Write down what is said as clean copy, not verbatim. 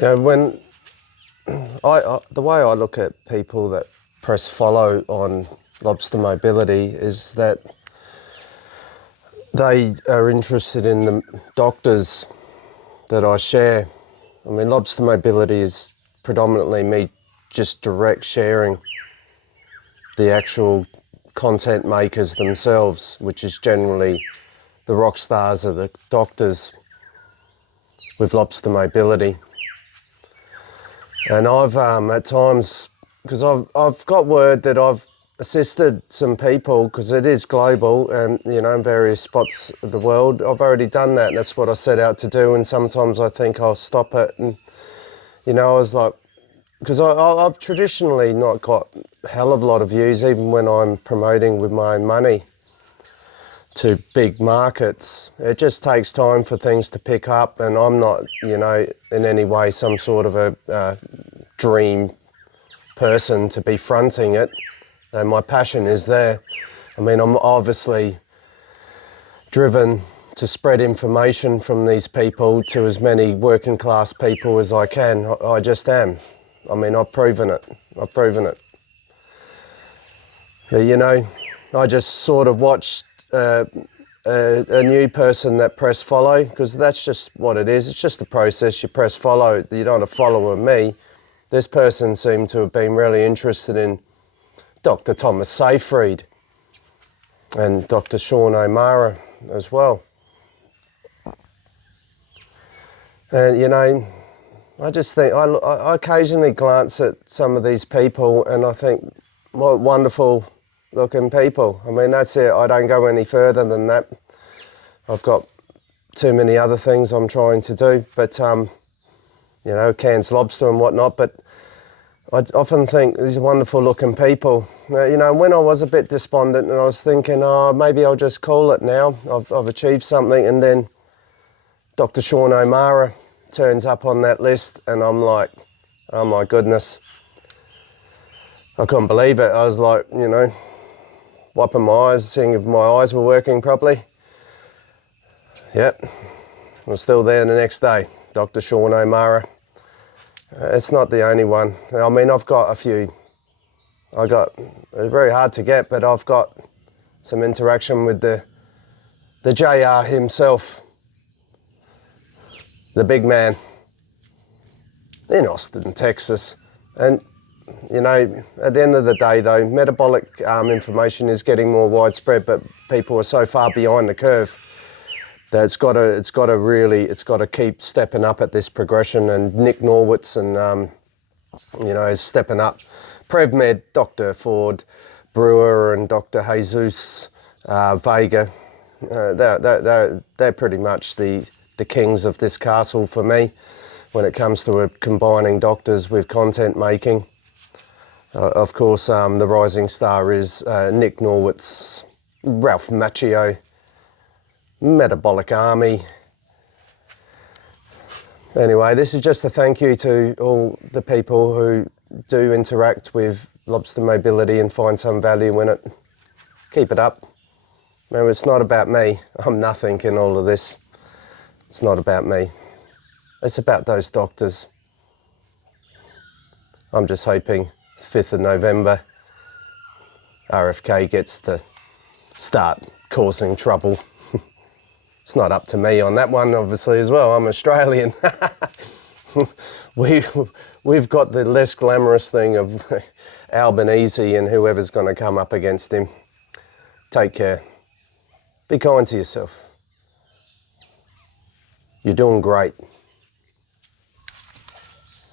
Yeah, the way I look at people that press follow on Lobster Mobility is that they are interested in the doctors that I share. I mean, Lobster Mobility is predominantly me just direct sharing the actual content makers themselves, which is generally the rock stars of the doctors with Lobster Mobility. And I've at times, because I've got word that I've assisted some people, because it is global and, you know, in various spots of the world. I've already done that, and that's what I set out to do. And sometimes I think I'll stop it. And, you know, I was like, because I've traditionally not got a hell of a lot of views, even when I'm promoting with my own money to big markets. It just takes time for things to pick up, and I'm not, you know, in any way some sort of a dream person to be fronting it, and my passion is there. I mean, I'm obviously driven to spread information from these people to as many working class people as I can. I just am. I mean, I've proven it. I've proven it. But, you know, I just sort of watched a new person that press follow, because that's just what it is. It's just a process. You press follow. You don't want to follow me. This person seemed to have been really interested in Dr. Thomas Seyfried and Dr. Sean O'Mara as well. And, you know, I just think, I occasionally glance at some of these people and I think, what wonderful looking people. I mean, that's it. I don't go any further than that. I've got too many other things I'm trying to do, but, you know, cans lobster and whatnot, but I often think these wonderful looking people. You know, when I was a bit despondent and I was thinking, oh, maybe I'll just call it now. I've achieved something, and then Dr. Sean O'Mara turns up on that list and I'm like, oh my goodness. I couldn't believe it. I was like, you know, wiping my eyes, seeing if my eyes were working properly. Yep, I was still there the next day, Dr. Sean O'Mara. It's not the only one. I mean, I've got a few. It's very hard to get, but I've got some interaction with the JR himself, the big man in Austin, Texas. And, you know, at the end of the day though, metabolic information is getting more widespread, but people are so far behind the curve that it's got to keep stepping up at this progression. And Nick Norwitz and, you know, is stepping up. PrevMed, Dr. Ford Brewer and Dr. Jesus Vega, they're pretty much the kings of this castle for me when it comes to combining doctors with content making. Of course, the rising star is Nick Norwitz, Ralph Macchio, Metabolic Army. Anyway, this is just a thank you to all the people who do interact with Lobster Mobility and find some value in it. Keep it up. Remember, it's not about me. I'm nothing in all of this. It's not about me. It's about those doctors. I'm just hoping 5th of November, RFK gets to start causing trouble. It's not up to me on that one, obviously, as well. I'm Australian. We've got the less glamorous thing of Albanese and whoever's going to come up against him. Take care. Be kind to yourself. You're doing great.